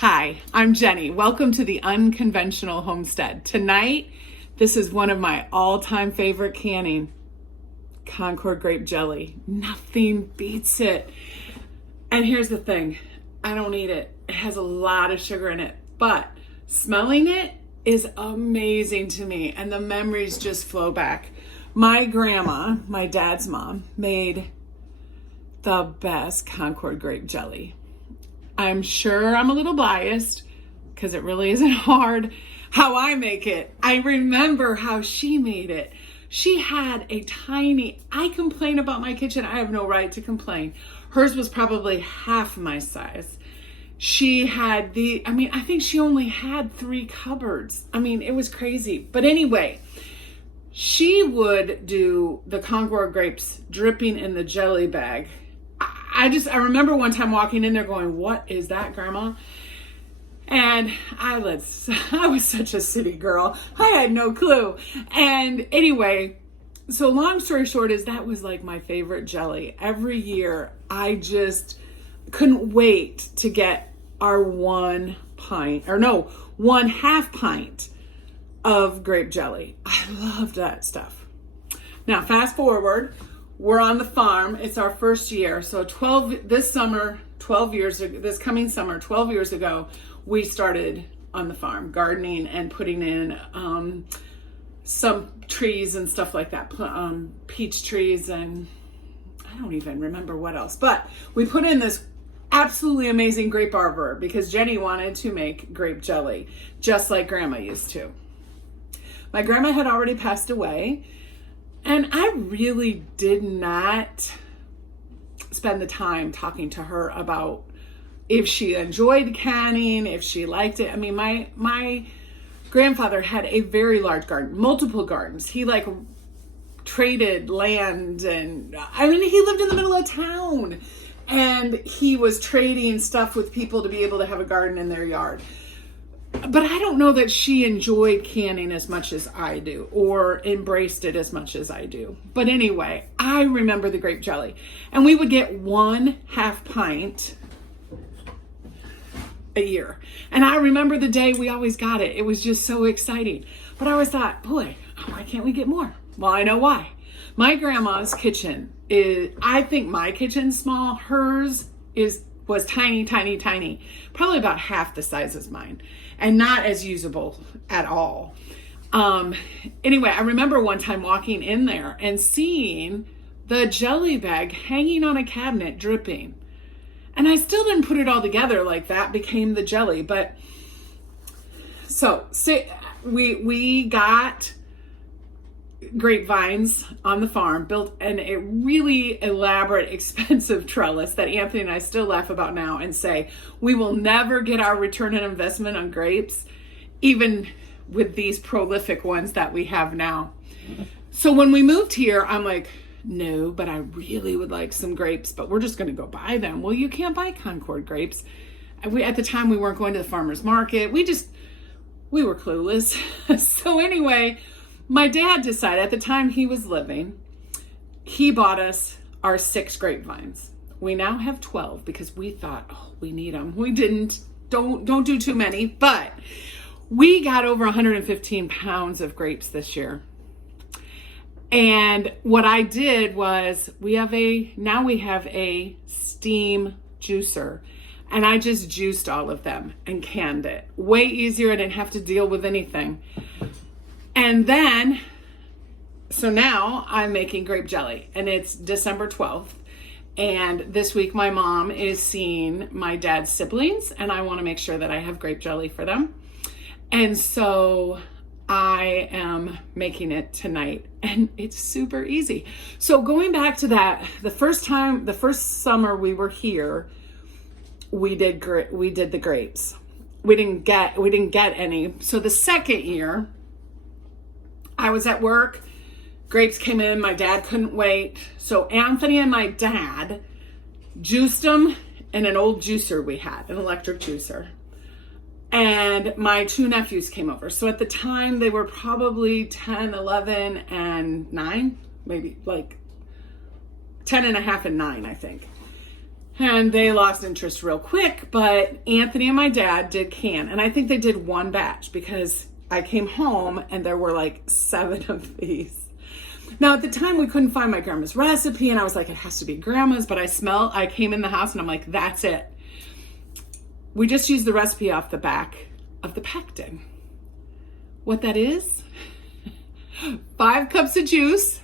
Hi, I'm Jenny. Welcome to the Unconventional Homestead. Tonight, this is one of my all-time favorite canning, Concord Grape jelly. Nothing beats it. And here's the thing, I don't eat it. It has a lot of sugar in it, but smelling it is amazing to me, and the memories just flow back. My grandma, my dad's mom, made the best Concord Grape jelly. I'm sure I'm a little biased because it really isn't hard how I make it. I remember how she made it. She had a tiny, I complain about my kitchen. I have no right to complain. Hers was probably half my size. She had I think she only had 3 cupboards. It was crazy. But anyway, she would do the Concord grapes dripping in the jelly bag. I remember one time walking in there going, "What is that, Grandma?" And I was such a city girl. I had no clue. And anyway, so long story short is that was like my favorite jelly. Every year, I just couldn't wait to get our 1 half pint of grape jelly. I loved that stuff. Now, fast forward. We're on the farm. It's our first year. So this coming summer, 12 years ago, we started on the farm gardening and putting in some trees and stuff like that, peach trees, and I don't even remember what else. But we put in this absolutely amazing grape arbor because Jenny wanted to make grape jelly, just like Grandma used to. My grandma had already passed away, and I really did not spend the time talking to her about if she enjoyed canning, if she liked it. My grandfather had a very large garden, multiple gardens. He traded land, and he lived in the middle of town, and he was trading stuff with people to be able to have a garden in their yard. But I don't know that she enjoyed canning as much as I do or embraced it as much as I do. But anyway, I remember the grape jelly. And we would get 1 half pint a year. And I remember the day we always got it. It was just so exciting. But I always thought, boy, why can't we get more? Well, I know why. My grandma's kitchen I think my kitchen's small. Hers was tiny, tiny, tiny. Probably about half the size as mine. And not as usable at all. Anyway, I remember one time walking in there and seeing the jelly bag hanging on a cabinet dripping. And I still didn't put it all together like that became the jelly. But so we got grapevines on the farm, built a really elaborate, expensive trellis that Anthony and I still laugh about now and say, we will never get our return on investment on grapes, even with these prolific ones that we have now. So when we moved here, I'm like, no, but I really would like some grapes, but we're just going to go buy them. Well, you can't buy Concord grapes. At the time, we weren't going to the farmer's market. We were clueless. So anyway, my dad decided at the time he was living, he bought us our 6 grapevines. We now have 12 because we thought, we need them. We didn't. Don't do too many, but we got over 115 pounds of grapes this year. And what I did was we have a steam juicer, and I just juiced all of them and canned it. Way easier. I didn't have to deal with anything. And then, so now I'm making grape jelly, and it's December 12th. And this week my mom is seeing my dad's siblings, and I want to make sure that I have grape jelly for them. And so I am making it tonight, and it's super easy. So going back to that, the first summer we were here, we did the grapes. We didn't get any. So the second year, I was at work, grapes came in, my dad couldn't wait. So Anthony and my dad juiced them in an old juicer we had, an electric juicer. And my 2 nephews came over. So at the time they were probably 10, 11, and 9, maybe 10 and a half and 9, I think. And they lost interest real quick, but Anthony and my dad did can. And I think they did one batch because I came home and there were like 7 of these. Now at the time we couldn't find my grandma's recipe and I was like, it has to be grandma's, but I came in the house and I'm like, that's it. We just used the recipe off the back of the Pectin. What that is? 5 cups of juice,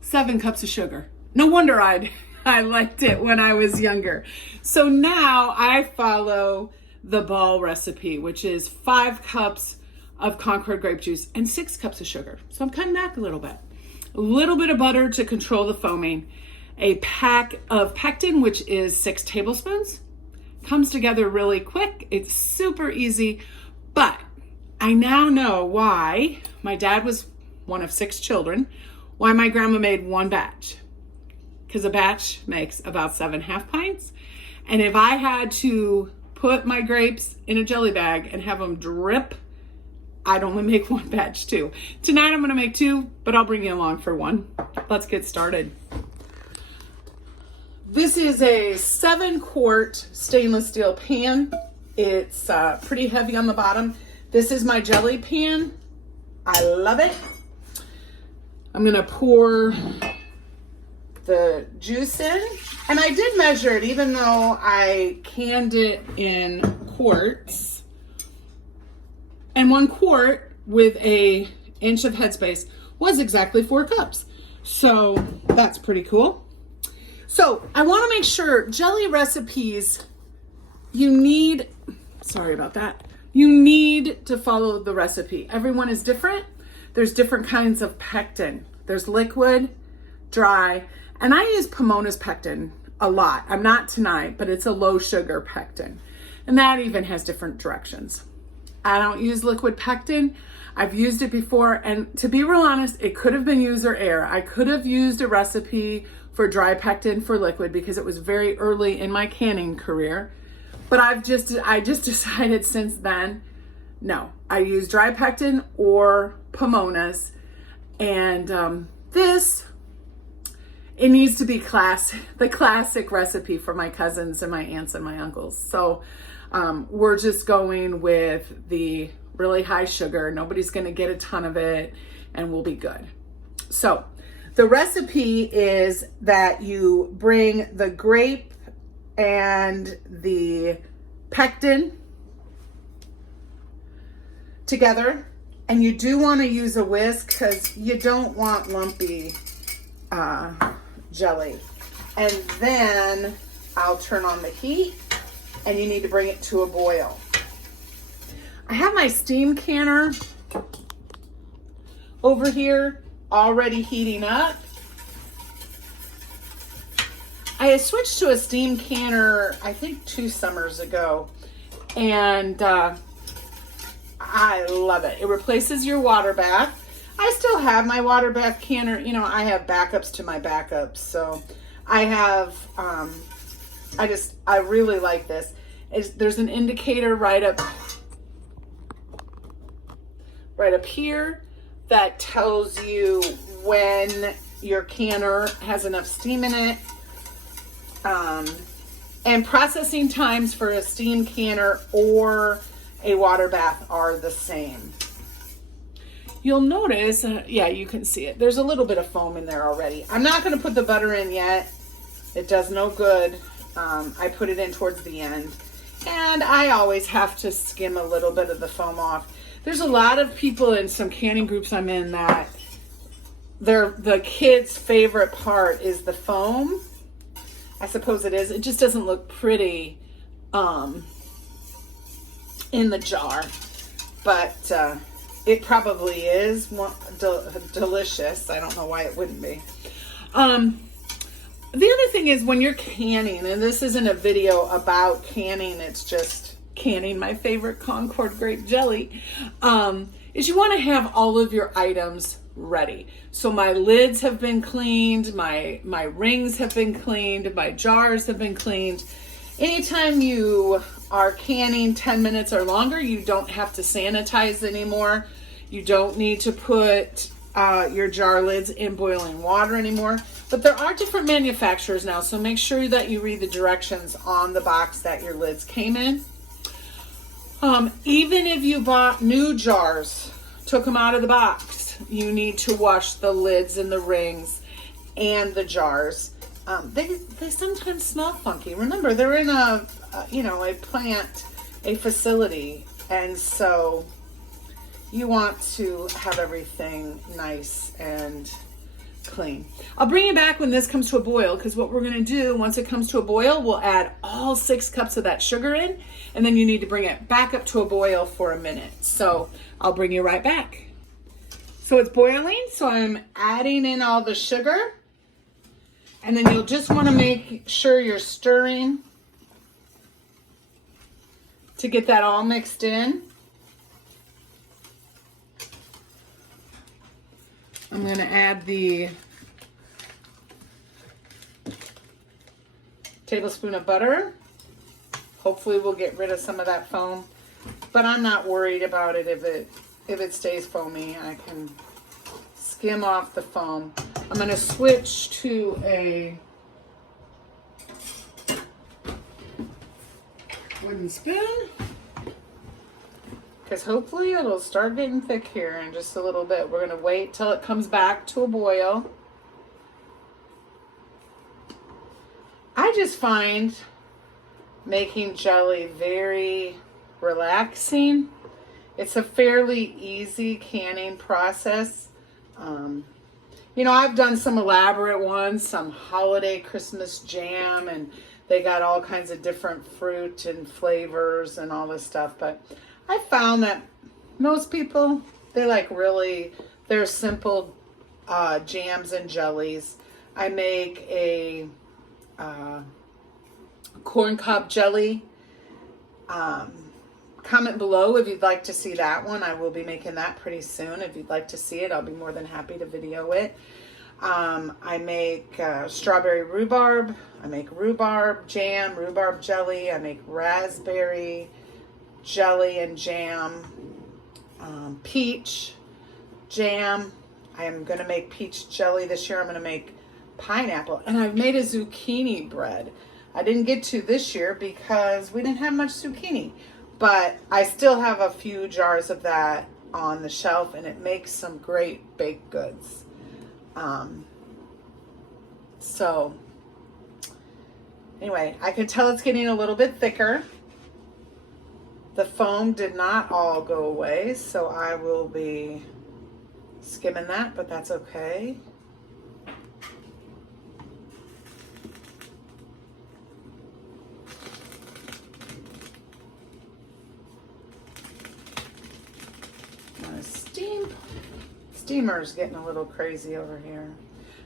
7 cups of sugar. No wonder I liked it when I was younger. So now I follow the ball recipe, which is 5 cups of Concord grape juice and 6 cups of sugar. So I'm cutting back a little bit. A little bit of butter to control the foaming. A pack of Pectin, which is 6 tablespoons. Comes together really quick. It's super easy, but I now know why my dad was one of 6 children, why my grandma made one batch. Because a batch makes about 7 half pints. And if I had to put my grapes in a jelly bag and have them drip, I'd only make one batch too. Tonight I'm gonna make 2, but I'll bring you along for one. Let's get started. This is a 7-quart stainless steel pan. It's pretty heavy on the bottom. This is my jelly pan. I love it. I'm gonna pour the juice in. And I did measure it, even though I canned it in quarts. And 1 quart with an inch of headspace was exactly 4 cups. So that's pretty cool. So I want to make sure jelly recipes, you need to follow the recipe. Everyone is different. There's different kinds of pectin. There's liquid, dry, and I use Pomona's pectin a lot. I'm not tonight, but it's a low sugar pectin. And that even has different directions. I don't use liquid pectin. I've used it before, and to be real honest, it could have been user error. I could have used a recipe for dry pectin for liquid because it was very early in my canning career. But I just decided since then, no, I use dry pectin or Pomona's. And it needs to be the classic recipe for my cousins and my aunts and my uncles. So we're just going with the really high sugar. Nobody's gonna get a ton of it and we'll be good. So the recipe is that you bring the grape and the pectin together, and you do want to use a whisk because you don't want lumpy jelly. And then I'll turn on the heat and you need to bring it to a boil. I have my steam canner over here already heating up. I switched to a steam canner, I think 2 summers ago, and I love it. It replaces your water bath. I still have my water bath canner. You know, I have backups to my backups, so I have, I really like this. There's an indicator right up here that tells you when your canner has enough steam in it. And processing times for a steam canner or a water bath are the same. You'll notice, yeah, you can see it. There's a little bit of foam in there already. I'm not going to put the butter in yet. It does no good. I put it in towards the end. And I always have to skim a little bit of the foam off. There's a lot of people in some canning groups I'm in that the kids' favorite part is the foam. I suppose it is. It just doesn't look pretty in the jar. But it probably is delicious. I don't know why it wouldn't be. The other thing is when you're canning, and this isn't a video about canning, it's just canning my favorite Concord grape jelly, is you want to have all of your items ready. So my lids have been cleaned, my rings have been cleaned, my jars have been cleaned. Anytime you are canning 10 minutes or longer, you don't have to sanitize anymore. You don't need to put your jar lids in boiling water anymore. But there are different manufacturers now, so make sure that you read the directions on the box that your lids came in. Even if you bought new jars, took them out of the box, you need to wash the lids and the rings and the jars. They sometimes smell funky. Remember, they're in a plant, a facility, and so you want to have everything nice and clean. I'll bring you back when this comes to a boil, because what we're going to do once it comes to a boil, we'll add all 6 cups of that sugar in, and then you need to bring it back up to a boil for a minute. So I'll bring you right back. So it's boiling, so I'm adding in all the sugar, and then you'll just want to make sure you're stirring to get that all mixed in. I'm going to add the tablespoon of butter. Hopefully we'll get rid of some of that foam, but I'm not worried about it if it stays foamy. I can skim off the foam. I'm going to switch to a wooden spoon, because hopefully it'll start getting thick here in just a little bit. We're going to wait till it comes back to a boil. I just find making jelly very relaxing. It's a fairly easy canning process. I've done some elaborate ones, some holiday Christmas jam, and they got all kinds of different fruit and flavors and all this stuff, but I found that most people, they like they're simple jams and jellies. I make a corn cob jelly. Comment below if you'd like to see that one. I will be making that pretty soon. If you'd like to see it, I'll be more than happy to video it. I make strawberry rhubarb. I make rhubarb jam, rhubarb jelly. I make raspberry jelly and jam, peach jam. I am going to make peach jelly this year. I'm going to make pineapple, and I've made a zucchini bread. I didn't get to this year because we didn't have much zucchini, but I still have a few jars of that on the shelf, and it makes some great baked goods. So anyway, I can tell it's getting a little bit thicker. The foam did not all go away, so I will be skimming that, but that's okay. My steamer's getting a little crazy over here.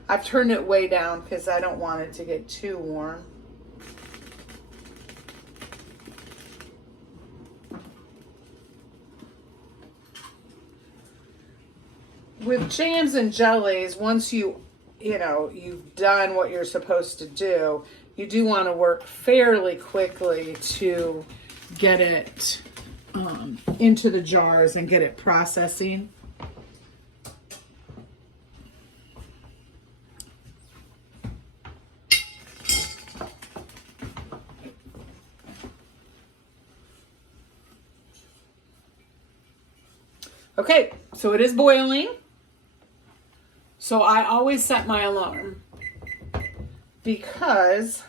I've turned it way down because I don't want it to get too warm. With jams and jellies, once you've done what you're supposed to do, you do want to work fairly quickly to get it into the jars and get it processing. Okay, so it is boiling. So I always set my alarm because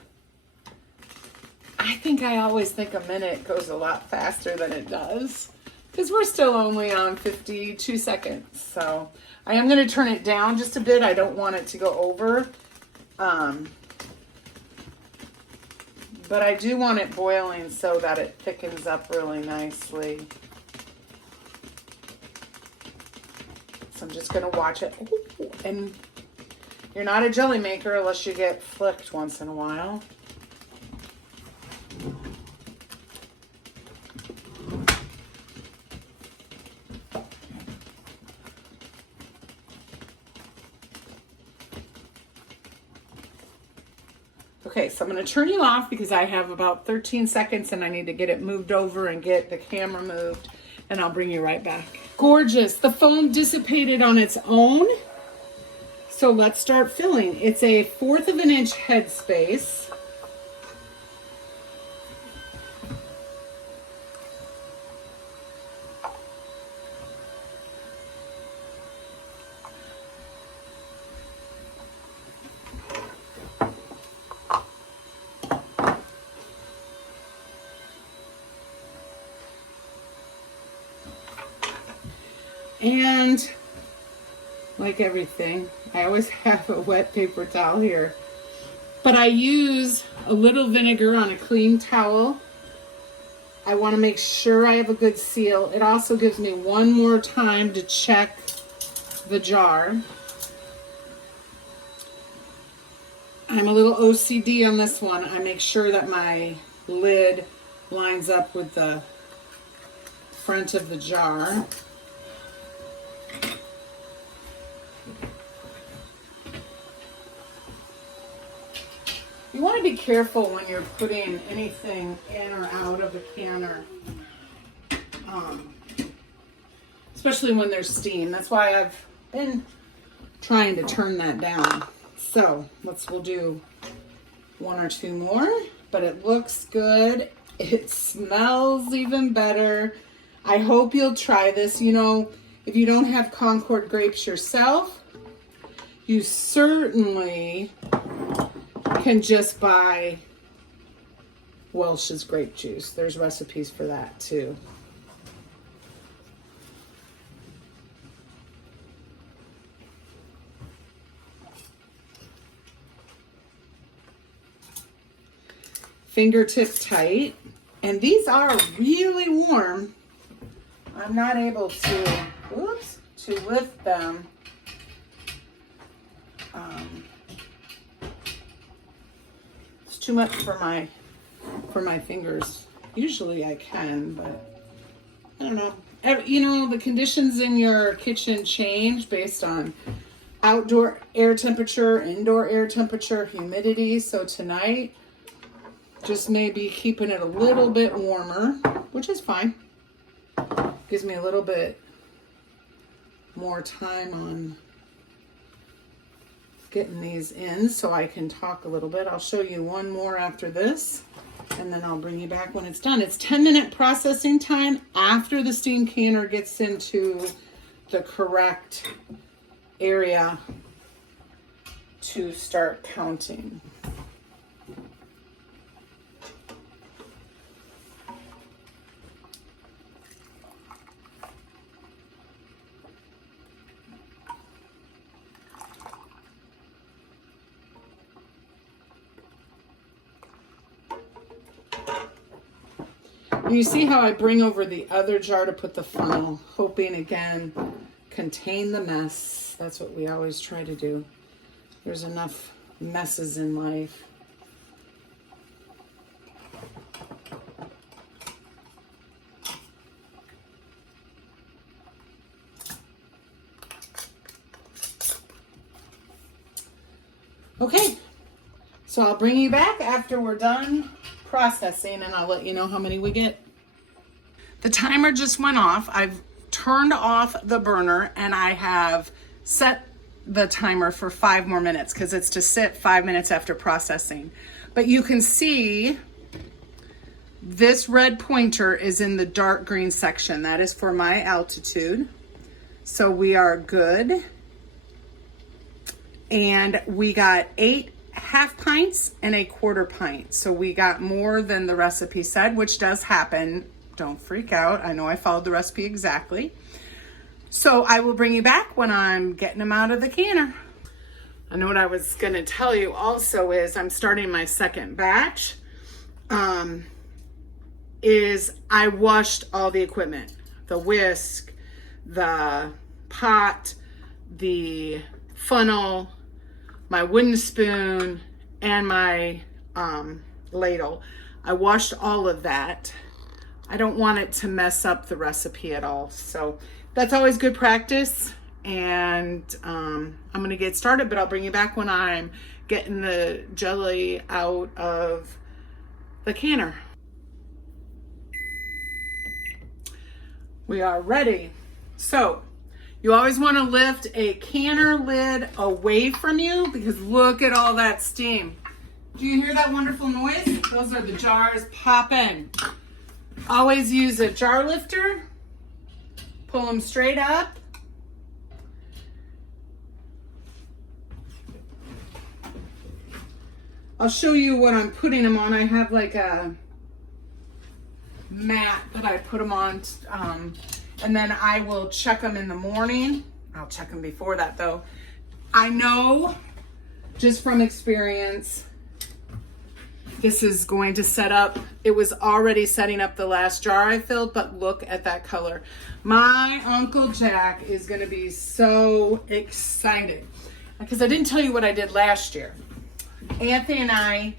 I always think a minute goes a lot faster than it does, because we're still only on 52 seconds. So I am going to turn it down just a bit. I don't want it to go over. But I do want it boiling so that it thickens up really nicely. So I'm just going to watch it. Ooh, and you're not a jelly maker unless you get flicked once in a while. Okay, so I'm going to turn you off because I have about 13 seconds and I need to get it moved over and get the camera moved, and I'll bring you right back. Gorgeous. The foam dissipated on its own. So let's start filling. It's a 1/4 of an inch headspace. And like everything, I always have a wet paper towel here, but I use a little vinegar on a clean towel. I want to make sure I have a good seal. It also gives me one more time to check the jar. I'm a little OCD on this one. I make sure that my lid lines up with the front of the jar. You want to be careful when you're putting anything in or out of a canner, especially when there's steam. That's why I've been trying to turn that down. So we'll do 1 or 2 more, but it looks good. It smells even better. I hope you'll try this. You know, if you don't have Concord grapes yourself, you certainly can just buy Welch's grape juice. There's recipes for that too. Fingertip tight. And these are really warm. I'm not able to, to lift them. It's too much for my fingers. Usually I can, but I don't know. You know, the conditions in your kitchen change based on outdoor air temperature, indoor air temperature, humidity. So tonight, just maybe keeping it a little bit warmer, which is fine. Gives me a little bit more time on getting these in so I can talk a little bit. I'll show you one more after this, and then I'll bring you back when it's done. It's 10-minute processing time after the steam canner gets into the correct area to start counting. You see how I bring over the other jar to put the funnel, hoping again, contain the mess. That's what we always try to do. There's enough messes in life. Okay, so I'll bring you back after we're done processing, and I'll let you know how many we get. The timer just went off. I've turned off the burner, and I have set the timer for 5 more minutes because it's to sit 5 minutes after processing. But you can see this red pointer is in the dark green section. That is for my altitude. So we are good. And we got 8 half pints and a 1/4 pint. So we got more than the recipe said, which does happen. Don't freak out. I know I followed the recipe exactly. So I will bring you back when I'm getting them out of the canner. I know what I was going to tell you also is I'm starting my second batch. Is I washed all the equipment, the whisk, the pot, the funnel, my wooden spoon, and my ladle. I washed all of that. I don't want it to mess up the recipe at all. So that's always good practice. And I'm gonna get started, but I'll bring you back when I'm getting the jelly out of the canner. We are ready. So you always want to lift a canner lid away from you because look at all that steam. Do you hear that wonderful noise? Those are the jars popping. Always use a jar lifter. Pull them straight up. I'll show you what I'm putting them on. I have like a mat that I put them on, and then I will check them in the morning. I'll check them before that though. I know just from experience, this is going to set up. It was already setting up the last jar I filled, but look at that color. My Uncle Jack is gonna be so excited because I didn't tell you what I did last year. Anthony and I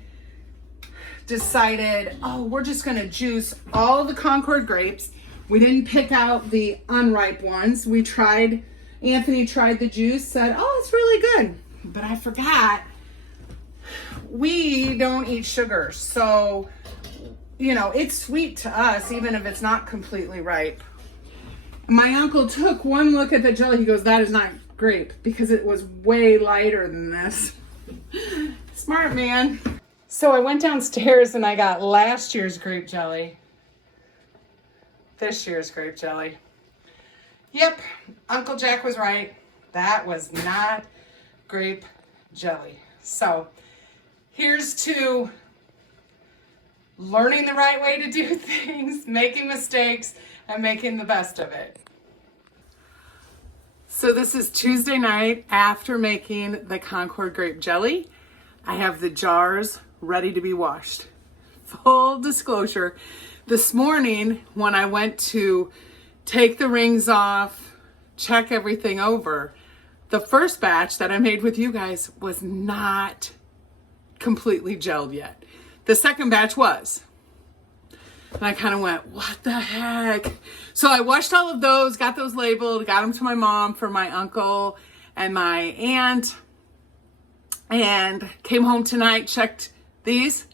decided, oh, we're just gonna juice all the Concord grapes. We didn't pick out the unripe ones. Anthony tried the juice, said, oh, it's really good. But I forgot, we don't eat sugar. So, you know, it's sweet to us, even if it's not completely ripe. My uncle took one look at the jelly. He goes, that is not grape because it was way lighter than this. Smart man. So I went downstairs and I got last year's grape jelly. This year's grape jelly. Yep, Uncle Jack was right. That was not grape jelly. So here's to learning the right way to do things, making mistakes, and making the best of it. So this is Tuesday night after making the Concord grape jelly. I have the jars ready to be washed. Full disclosure, this morning when I went to take the rings off, check everything over, the first batch that I made with you guys was not completely gelled yet. The second batch was. And I kind of went, what the heck? So I washed all of those, got those labeled, got them to my mom for my uncle and my aunt, and came home tonight, checked these,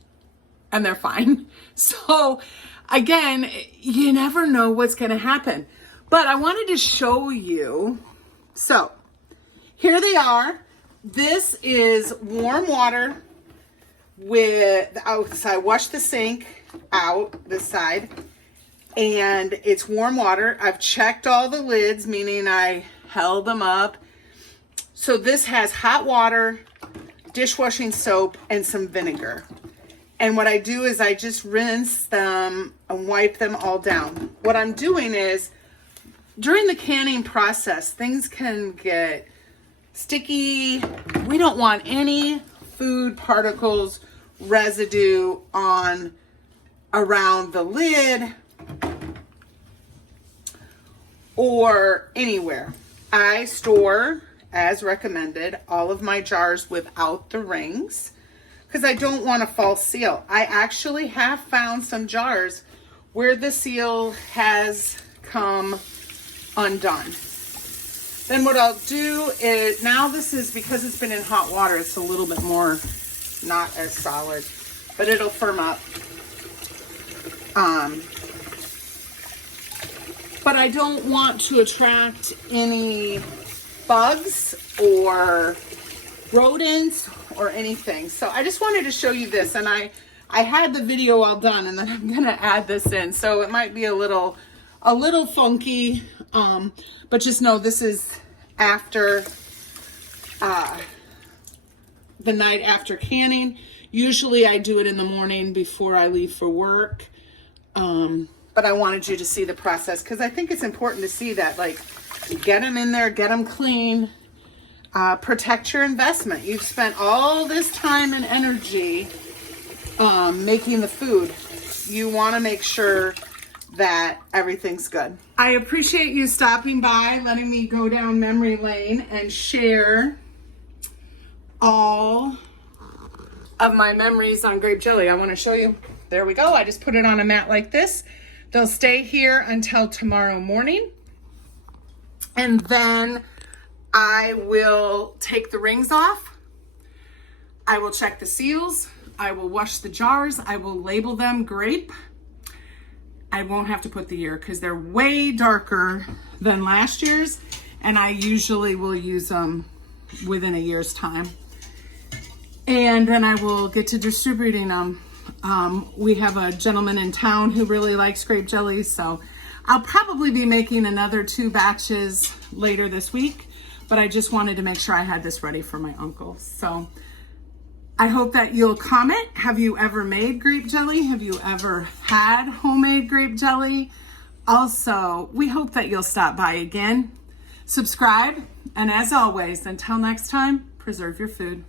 and they're fine. So again, you never know what's going to happen. But I wanted to show you. So here they are. This is warm water with, so I washed the sink out this side, and it's warm water. I've checked all the lids, meaning I held them up. So this has hot water, dishwashing soap, and some vinegar. And what I do is I just rinse them and wipe them all down. What I'm doing is, during the canning process, things can get sticky. We don't want any food particles, residue on around the lid or anywhere. I store, as recommended, all of my jars without the rings because I don't want a false seal. I actually have found some jars where the seal has come undone. Then what I'll do is, now this is, because it's been in hot water, it's a little bit more not as solid, but it'll firm up. But I don't want to attract any bugs or rodents or anything. So I just wanted to show you this, and I had the video all done, and then I'm gonna add this in. So it might be a little funky, but just know this is after the night after canning. Usually I do it in the morning before I leave for work. But I wanted you to see the process because I think it's important to see that, like, get them in there, get them clean, protect your investment. You've spent all this time and energy making the food. You want to make sure that everything's good. I appreciate you stopping by, letting me go down memory lane and share all of my memories on grape jelly. I want to show you. There we go. I just put it on a mat like this. They'll stay here until tomorrow morning. And then I will take the rings off. I will check the seals. I will wash the jars. I will label them grape. I won't have to put the year because they're way darker than last year's, and I usually will use them within a year's time. And then I will get to distributing them. We have a gentleman in town who really likes grape jelly, so I'll probably be making another 2 batches later this week, but I just wanted to make sure I had this ready for my uncle. So I hope that you'll comment. Have you ever made grape jelly? Have you ever had homemade grape jelly? Also, we hope that you'll stop by again, subscribe, and as always, until next time, preserve your food.